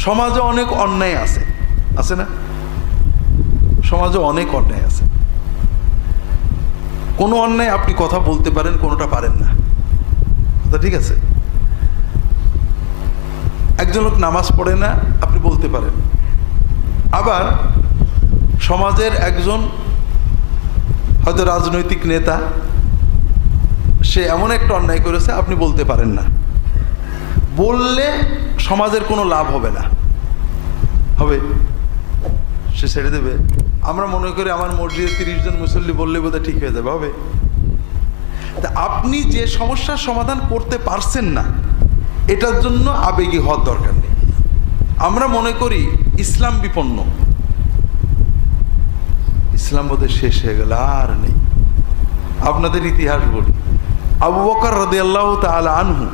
সমাজে অনেক অন্যায় আছে। আছে না? সমাজে অনেক অন্যায় আছে। কোনো অন্যায় আপনি কথা বলতে পারেন, কোনোটা পারেন না। কথা ঠিক আছে? একজন লোক নামাজ পড়ে না, আপনি বলতে পারেন। আবার সমাজের একজন হয়তো রাজনৈতিক নেতা, সে এমন একটা অন্যায় করেছে, আপনি বলতে পারেন না। বললে সমাজের কোনো লাভ হবে না। হবে। সে ছেড়ে দেবে। আমরা মনে করি আমার মসজিদে তিরিশ জন মুসল্লি বললে বোধহয় ঠিক হয়ে যাবে। হবে। তা আপনি যে সমস্যার সমাধান করতে পারছেন না, এটার জন্য আবেগী হওয়ার দরকার নেই। আমরা মনে করি ইসলাম বিপন্ন। ইসলাম বোধহয় শেষ হয়ে গেল, আর নেই। আপনাদের ইতিহাস বলি। আবু বকর রদি আল্লাহ তালা আনহু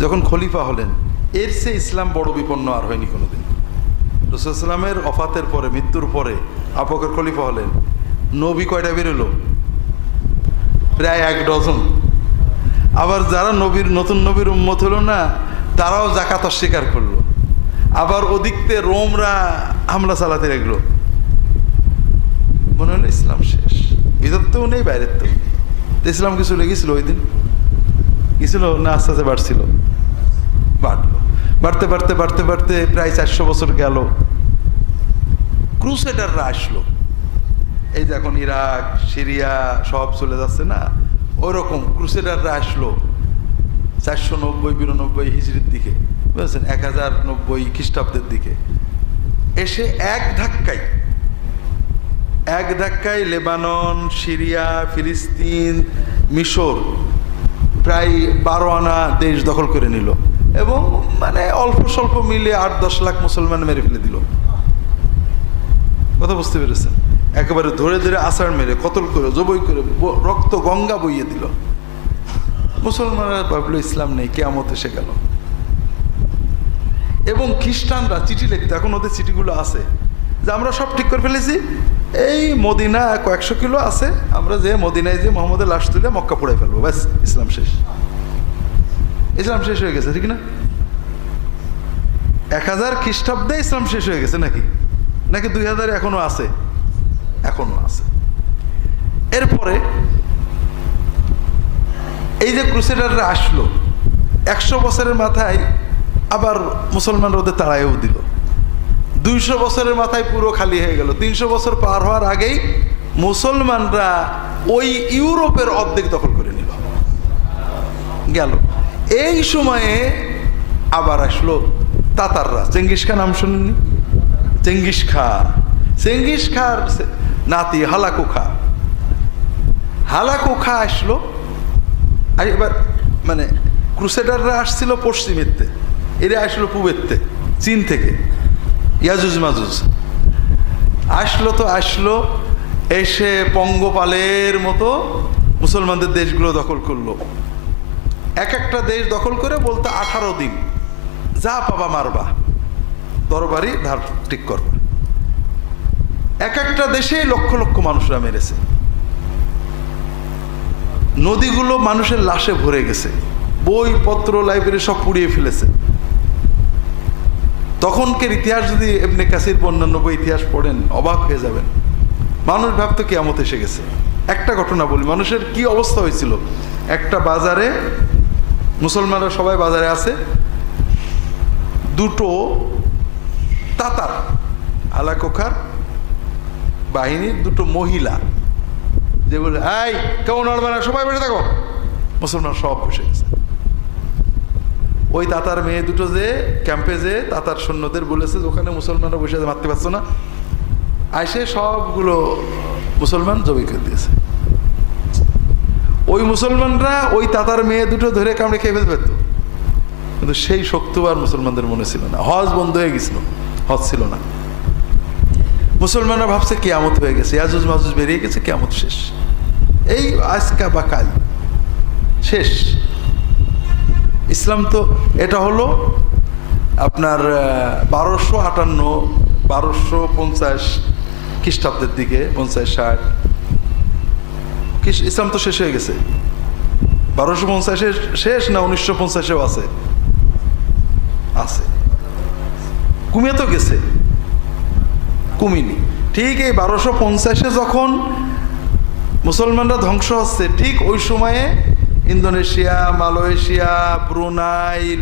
যখন খলিফা হলেন, এর সে ইসলাম বড় বিপন্ন আর হয়নি কোনোদিন। রসুলামের অফাতের পরে, মৃত্যুর পরে আবু বকর খলিফা হলেন, নবী কয়টা বেরোলো? প্রায় এক ডজন। আবার যারা নবীর, নতুন নবীর উন্মত হলো না, তারাও জাকাত অস্বীকার করল। আবার ওদিকতে রোমরা হামলা চালাতে লাগল। মনে হলো ইসলাম শেষ। ভিতর তো নেই, বাইরের তো ইসলাম কিছু লেগেছিল ওই দিন? গেছিল না আস্তে আস্তে বাড়ছিল? বাড়লো বাড়তে বাড়তে বাড়তে বাড়তে প্রায় চারশো বছর গেল। ক্রুসেডাররা আসলো। এই যে এখন ইরাক, সিরিয়া সব চলে যাচ্ছে না? ওই রকম ক্রুসেডাররা আসলো চারশো নব্বই, বিরানব্বই হিজড়ির দিকে, বুঝেছেন? এক হাজার নব্বই খ্রিস্টাব্দের দিকে। এসে এক ধাক্কায় এক ধাক্কায় লেবানন, সিরিয়া, ফিলিস্তিন, মিশর, প্রায় বারো আনা দেশ দখল করে নিল। এবং মানে অল্প স্বল্প মিলে আট, দশ লাখ মুসলমান মেরে ফেলে দিল। কথা বুঝতে পেরেছেন? একেবারে ধরে ধরে আষাঢ় মেরে, কতল করে, জবই করে রক্ত গঙ্গা বইয়ে দিল। মুসলমানরা ভাবলো, ইসলাম নেই, কেয়ামত এসে গেল। এবং খ্রিস্টানরা চিঠি লিখতে, এখন ওদের চিঠিগুলো আছে, যে আমরা সব ঠিক করে ফেলেছি, এই মদিনা কয়েকশো কিলো আছে, আমরা যে মদিনায় যে মোহাম্মদের লাশ তুলে মক্কা পড়ে ফেলব, ব্যাস, ইসলাম শেষ। ইসলাম শেষ হয়ে গেছে, ঠিক না? এক হাজার খ্রিস্টাব্দে ইসলাম শেষ হয়ে গেছে নাকি? নাকি দুই হাজার এখনও আছে? এখনও আছে। এরপরে এই যে ক্রুসেডাররা আসলো, একশো বছরের মাথায় আবার মুসলমানরা ওদের তাড়াইও দিল। দুইশো বছরের মাথায় পুরো খালি হয়ে গেল। তিনশো বছর পার হওয়ার আগেই মুসলমানরা ওই ইউরোপের অর্ধেক দখল করে নিল। গেল। এই সময়ে আবার আসলো তাতাররা। চেঙ্গিস খা নাম শুনেননি? চেঙ্গিস খা। চেঙ্গিস খার নাতি হালাকু খা। হালাকু খা আসলো। আর এবার মানে ক্রুসেডাররা আসছিল পশ্চিমেরতে। এরা আসলো পূবেরতে, চীন থেকে। ইয়াজুজ মাজুজ। আসলো তো আসলো, এসে পঙ্গপালের মতো মুসলমানদের দেশগুলো দখল করল। এক একটা দেশ দখল করে বলতে আঠারো দিন। যা পাবা মারবা। তরবারি ধার ঠিক করবা। এক একটা দেশে লক্ষ লক্ষ মানুষরা মেরেছে। নদীগুলো মানুষের লাশে ভরে গেছে। বই, পত্র, লাইব্রেরি সব পুড়িয়ে ফেলেছে। তখনকার ইতিহাস যদি এমনি কাসির অন্যান্য বই ইতিহাস পড়েন, অবাক হয়ে যাবেন। মানুষ ভাবতো কেমত এসে গেছে। একটা ঘটনা বলি, মানুষের কি অবস্থা হয়েছিল? একটা বাজারে মুসলমানরা সবাই বাজারে আছে। দুটো তাতার আলাকোখার বাহিনীর দুটো মহিলা। যে বলে, এই, কেমন নড়বে সবাই বসে থাকো। মুসলমান সব বসে গেছে। ওই তাতার মেয়ে দুটো যে ক্যাম্পে যে তাতার সৈন্যদের বলেছে ওখানে মুসলমানরা বসে মারতে পারছ না। আইসে সবগুলো মুসলমান জবি করে দিয়েছে। ওই মুসলমানরা ওই তাতার মেয়ে দুটো ধরে কামড়ে খেয়ে ফেলতে পারতো কিন্তু সেই আর মুসলমানদের মনে ছিল না। হজ বন্ধ হয়ে গেছিল। হজ ছিল না। মুসলমানরা ভাবছে কেয়ামত হয়ে গেছে। ইয়াজুজ মাজুজ বেরিয়ে গেছে, কেয়ামত শেষ। এই আজকা বা কাল, শেষ। ইসলাম তো এটা হলো আপনার বারোশো আটান্ন, বারোশো পঞ্চাশ খ্রিস্টাব্দের দিকে, পঞ্চাশ ষাট। ইসলাম তো শেষ হয়ে গেছে। বারোশো পঞ্চাশের শেষ না উনিশশো পঞ্চাশেও আছে? আছে। কমে তো গেছে। কমিনি। ঠিক এই বারোশো পঞ্চাশে যখন মুসলমানরা ধ্বংস হচ্ছে, ঠিক ওই সময়ে ইন্দোনেশিয়া, মালয়েশিয়া ব্রুনাইল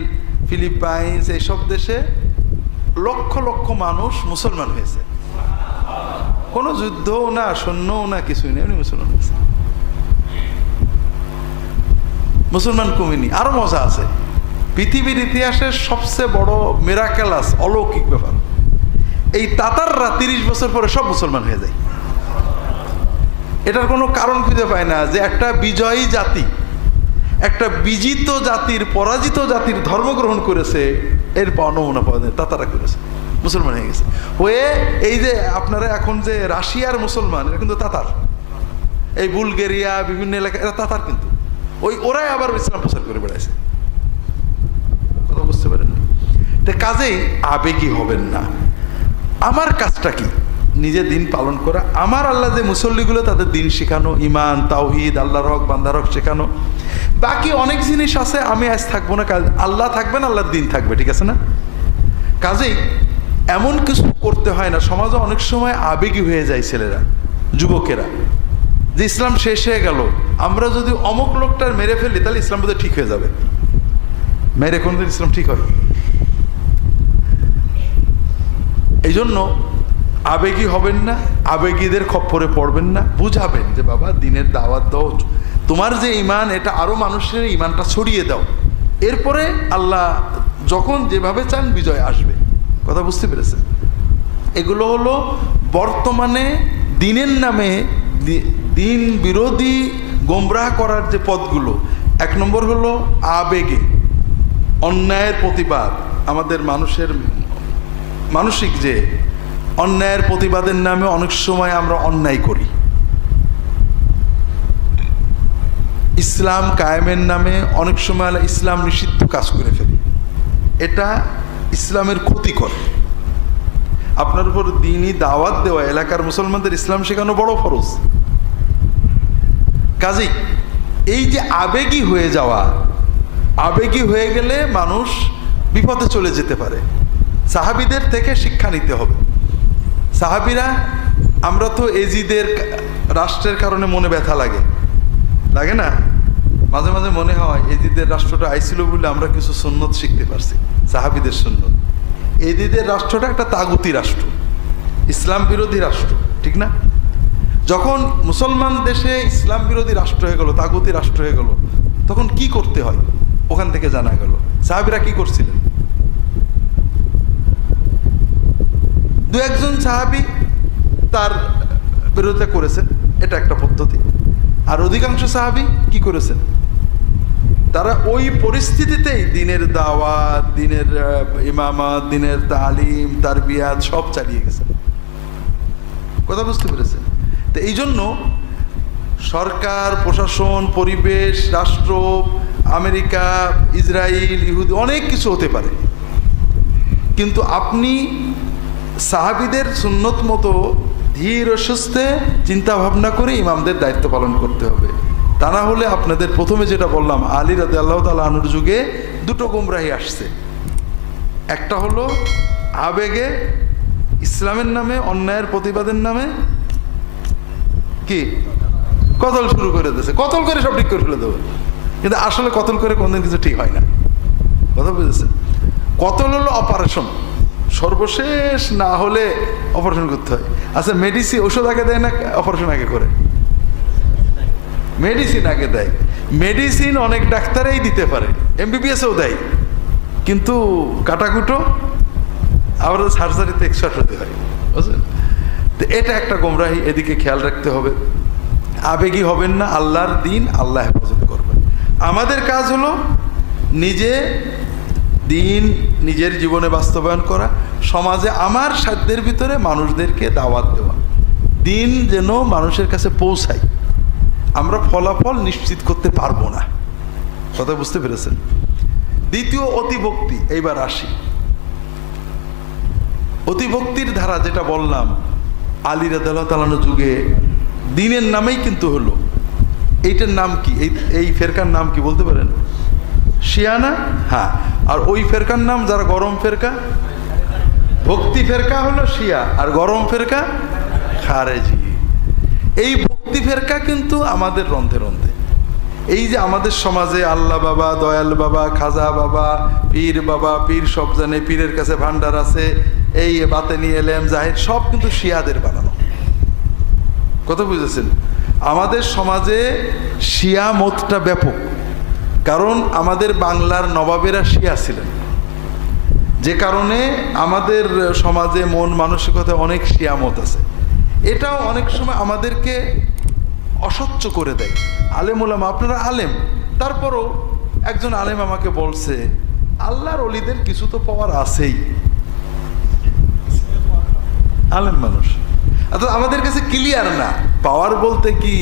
ফিলিপাইন্স, এইসব দেশে লক্ষ লক্ষ মানুষ মুসলমান হয়েছে। কোনো যুদ্ধও না, সৈন্যও না, কিছুই নেই উনি মুসলমান হয়েছে। মুসলমান কমিনি আরও মজা আছে। পৃথিবীর ইতিহাসের সবচেয়ে বড় মেরাকেলাস অলৌকিক ব্যাপার। এই তাতাররা তিরিশ বছর পরে সব মুসলমান হয়ে যায়। এটার কোনো কারণ খুঁজে পায় না যে একটা বিজয়ী জাতি, একটা বিজিত জাতির, পরাজিত জাতির ধর্ম গ্রহণ করেছে, এর পাওয়া নমুনা পাওয়া যায় তাতারা করেছে, মুসলমান হয়ে গেছে। হয়ে এই যে আপনারা এখন যে রাশিয়ার মুসলমান, এরা কিন্তু তাতার। এই বুলগেরিয়া, বিভিন্ন এলাকা, এরা তাতার কিন্তু। ওই ওরাই আবার ইসলাম প্রচার করে বেড়াইছে। কথা বুঝতে পারেন তো কাজেই আবেগী হবেন না। আমার কাজটা কি? নিজে দিন পালন করা। আমার আল্লাহ যে মুসল্লিগুলো, তাদের দিন শেখানো ইমান তাওহিদ, আল্লাহর হক, বান্দার হক শেখানো। বাকি অনেক জিনিস আছে, আমি আজ থাকব না, কাল আল্লাহ থাকবেন, আল্লাহর দিন থাকবে, ঠিক আছে না? কাজেই এমন কিছু করতে হয় না, সমাজে অনেক সময় আবেগী হয়ে যায় ছেলেরা, যুবকেরা। যে ইসলাম শেষ হয়ে গেল, আমরা যদি অমুক লোকটার মেরে ফেলি, তাহলে ইসলাম বোধহয় ঠিক হয়ে যাবে। মেরে কোনদিন ইসলাম ঠিক হয়? এই জন্য আবেগী হবেন না, আবেগীদের খপ্পরে পড়বেন না, বুঝাবেন যে, বাবা, দিনের দাওয়াত দাও, তোমার যে ইমান এটা আরও মানুষের ইমানটা ছড়িয়ে দাও। এরপরে আল্লাহ যখন যেভাবে চান বিজয় আসবে। কথা বুঝতে পেরেছেন? এগুলো হলো বর্তমানে দিনের নামে দিন বিরোধী গোমরাহ করার যে পথগুলো, এক নম্বর হলো আবেগে, অন্যায়ের প্রতিবাদ আমাদের মানুষের মানসিক যে অন্যায়ের প্রতিবাদের নামে অনেক সময় আমরা অন্যায় করি। ইসলাম কায়েমের নামে অনেক সময় ইসলাম নিষিদ্ধ কাজ করে ফেলি। এটা ইসলামের ক্ষতি করে। আপনার উপর দিনই দাওয়াত দেওয়া, এলাকার মুসলমানদের ইসলাম শেখানো বড় ফরজ। কাজেই, এই যে আবেগী হয়ে যাওয়া, আবেগী হয়ে গেলে মানুষ বিপদে চলে যেতে পারে। সাহাবিদের থেকে শিক্ষা নিতে হবে। সাহাবিরা, আমরা তো এজিদের রাষ্ট্রের কারণে মনে ব্যথা লাগে। লাগে না? মাঝে মাঝে মনে হয়, এজিদের রাষ্ট্রটা আইছিল বলে আমরা কিছু সুন্নত শিখতে পারছি, সাহাবিদের সুন্নত। এজিদের রাষ্ট্রটা একটা তাগুতি রাষ্ট্র, ইসলাম বিরোধী রাষ্ট্র, ঠিক না? যখন মুসলমান দেশে ইসলাম বিরোধী রাষ্ট্র হয়ে গেল, তাগুতি রাষ্ট্র হয়ে গেল, তখন কি করতে হয়? ওখান থেকে জানা গেল। সাহাবিরা কি করছিলেন? দু একজন সাহাবি তার বিরোধিতা করেছেন, এটা একটা পদ্ধতি। আর অধিকাংশ সাহাবি কি করেছেন? তারা ওই পরিস্থিতিতেই দিনের দাওয়াত, দিনের ইমামাত, দিনের তালিম তার বিয়াদ সব চালিয়ে গেছে। কথা বুঝতে পেরেছেন? তো এই জন্য সরকার, প্রশাসন, পরিবেশ, রাষ্ট্র, আমেরিকা ইসরায়েল ইহুদি অনেক কিছু হতে পারে। কিন্তু আপনি সাহাবিদের সুন্নত মতো ধীর সুস্থে চিন্তা ভাবনা করে ইমামদের দায়িত্ব পালন করতে হবে। তা না হলে আপনাদের প্রথমে যেটা বললাম, আলী রাদে আল্লাহ তালা আনুর যুগে দুটো গুমরাহি আসছে। একটা হলো আবেগে, ইসলামের নামে, অন্যায়ের প্রতিবাদের নামে কি? কতল শুরু করে দিয়েছে কতল করে সব ঠিক করে ফেলে দেবে। কিন্তু আসলে কতল করে কোনদিন কিছু ঠিক হয় না। কথা বুঝেছেন? কতল হলো অপারেশন। সর্বশেষ না হলে অপারেশন করতে হয়। আচ্ছা মেডিসিন ওষুধ আগে দেয় না অপারেশন আগে করে? মেডিসিন আগে দেয়। মেডিসিন অনেক ডাক্তারেই দিতে পারে। এমবিবিএসও দেয়। কিন্তু কাটাকুটো, আবার সার্জারিতে এক্সপার্ট হতে হয়। বুঝলেন? তো এটা একটা গোমরাহি, এদিকে খেয়াল রাখতে হবে। আবেগী হবেন না, আল্লাহর দিন আল্লাহ হেফাজত করবেন। আমাদের কাজ হলো নিজে দিন, নিজের জীবনে বাস্তবায়ন করা, সমাজে আমার সাধ্যের ভিতরে মানুষদেরকে দাওয়াত দেওয়া। দিন যেন মানুষের কাছে পৌঁছায়। আমরা ফলাফল নিশ্চিত করতে পারব না। কথা বুঝতে পেরেছেন? দ্বিতীয় অতিভক্তি, এইবার আসি। অতিভক্তির ধারা যেটা বললাম আলী তালানোর যুগে দিনের নামেই কিন্তু হলো। এইটার নাম কি? এই এই ফেরকার নাম কি বলতে পারেন? শিয়ানা হ্যাঁ। আর ওই ফেরকার নাম যারা গরম ফেরকা? ভক্তি ফেরকা হলো শিয়া। আর গরম ফেরকা? খারেজি। এই ভক্তি ফেরকা কিন্তু আমাদের রন্ধে রন্ধে। এই যে আমাদের সমাজে আল্লাহ বাবা, দয়াল বাবা, খাজা বাবা, পীর বাবা, পীর সব জানে, পীরের কাছে ভান্ডার আছে এই বাতেনি এলেম, জাহির, সব কিন্তু শিয়াদের বানানো। কথা বুঝেছেন? আমাদের সমাজে শিয়া মতটা ব্যাপক। কারণ আমাদের বাংলার নবাবেরা শিয়া ছিলেন। যে কারণে আমাদের সমাজে মন, মানসিকতা অনেক শিয়ামত আছে। এটাও অনেক সময় আমাদেরকে অসচ্ছ করে দেয়। আলেম ওলামা আপনারা আলেম। তারপরও একজন আলেম আমাকে বলছে, আল্লাহর অলিদের কিছু তো পাওয়ার আছেই। আলেম মানুষ। অর্থাৎ আমাদের কাছে ক্লিয়ার না। পাওয়ার বলতে কি?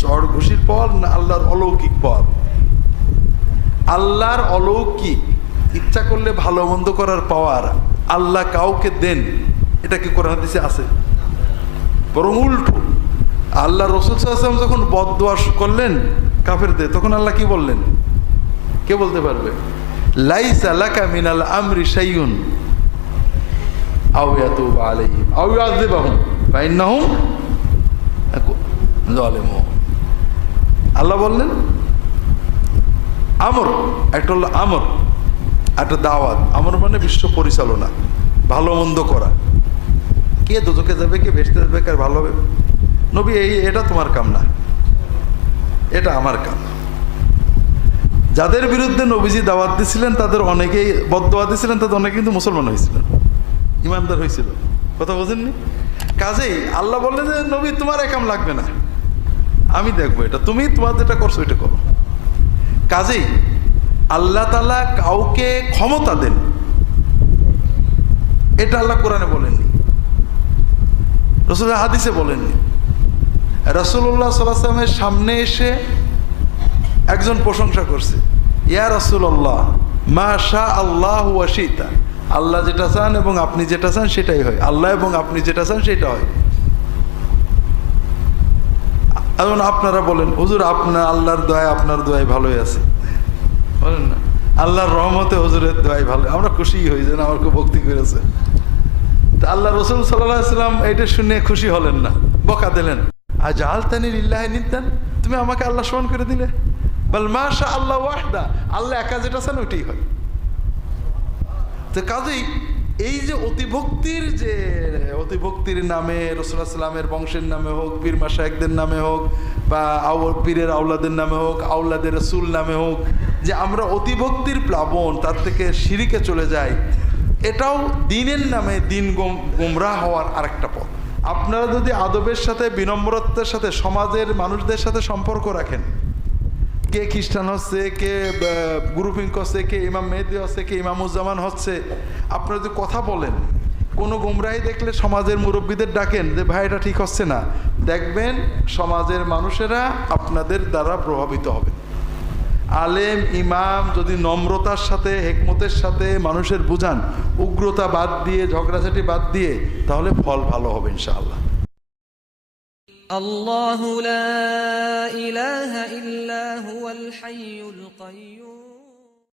চড় ঘুষির পাওয়ার না আল্লাহর অলৌকিক পাওয়ার আল্লাহর অলৌকিক, ইচ্ছা করলে ভালো মন্দ করার পাওয়ার আল্লাহ কাউকে দেন, এটা কি কোরআন দিছে আছে? বরং উল্টো। আল্লাহ রসুল সাল্লাম যখন বদোয়া করলেন কাফের দে তখন আল্লাহ কি বললেন? কে বলতে পারবে? লাইসা লাকা মিনাল আমরি শাইউন। আল্লাহ বললেন, আমর একটা হলো আমর, একটা দাওয়াত। আমর মানে বিশ্ব পরিচালনা, ভালো মন্দ করা। কে দুজকে যাবে কে ভেসতে যাবে কার ভালো হবে? নবী, এই এটা তোমার কাম না। এটা আমার কাম। যাদের বিরুদ্ধে নবীজি দাওয়াত দিছিলেন, তাদের অনেকেই বদ বদোয়া দিছিলেন, তাদের অনেকে কিন্তু মুসলমান হয়েছিলেন। ইমানদার হয়েছিল। কথা বোঝেননি? কাজেই আল্লাহ বললেন যে, নবী, তোমার একাম লাগবে না। আমি দেখব এটা। তুমি তোমার যেটা করছ এটা করো। কাজেই আল্লাহ তালা কাউকে ক্ষমতা দেন। এটা আল্লাহ কোরআনে বলেননি। রসুল হাদিসে বলেননি। রসুল্লাহ সাল্লামের সামনে এসে একজন প্রশংসা করছে। ইয়া রসুল্লাহ মা শাহ আল্লাহ ওয়াশিতা আল্লাহ যেটা চান এবং আপনি যেটা চান সেটাই হয়। আল্লাহ এবং আপনি যেটা চান সেটা হয়। এখন আপনারা বলেন, হুজুর, আপনার আল্লাহর দোয়ায় আপনার দোয়ায় ভালোই আছে। বলেন না। আল্লাহর রহমতে হুজুরের দোয়াই ভালো। আমরা খুশি হই যেন আমার খুব ভক্তি করেছে। তা আল্লাহ রসুল সাল্লাম এটা শুনে খুশি হলেন না, বকা দিলেন। আজ আলতানি ইল্লাহ নিতেন তুমি আমাকে আল্লাহ স্মরণ করে দিলে। বল মাশা আল্লাহ ওয়াহদা। আল্লাহ একা যেটা চান ওইটাই হয়। তো কাজেই এই যে অতিভক্তির যে, অতিভক্তির নামে রসুল্লাহ সাল্লামের বংশের নামে হোক, পীর মাসায়কদের নামে হোক, বা পীরের আউলাদের নামে হোক, আউলাদের রসুল নামে হোক, যে আমরা অতিভক্তির প্লাবন, তার থেকে সিঁড়িকে চলে যাই, এটাও দিনের নামে দিন গম গুমরা হওয়ার আরেকটা পথ। আপনারা যদি আদবের সাথে, বিনম্রতার সাথে, সমাজের মানুষদের সাথে সম্পর্ক রাখেন কে খ্রিস্টান হচ্ছে, কে গ্রুপিং করছে কে ইমাম মেহেদি হচ্ছে, কে ইমামুজ্জামান হচ্ছে, আপনারা যদি কথা বলেন, কোনো গুমরাহি দেখলে সমাজের মুরব্বীদের ডাকেন যে, ভাই, এটা ঠিক হচ্ছে না। দেখবেন সমাজের মানুষেরা আপনাদের দ্বারা প্রভাবিত হবে। আলেম, ইমাম যদি নম্রতার সাথে, হেকমতের সাথে মানুষের বুঝান, উগ্রতা বাদ দিয়ে, ঝগড়াঝাটি বাদ দিয়ে, তাহলে ফল ভালো হবে ইনশাআল্লাহ। الله لا إله إلا هو الحي القيوم.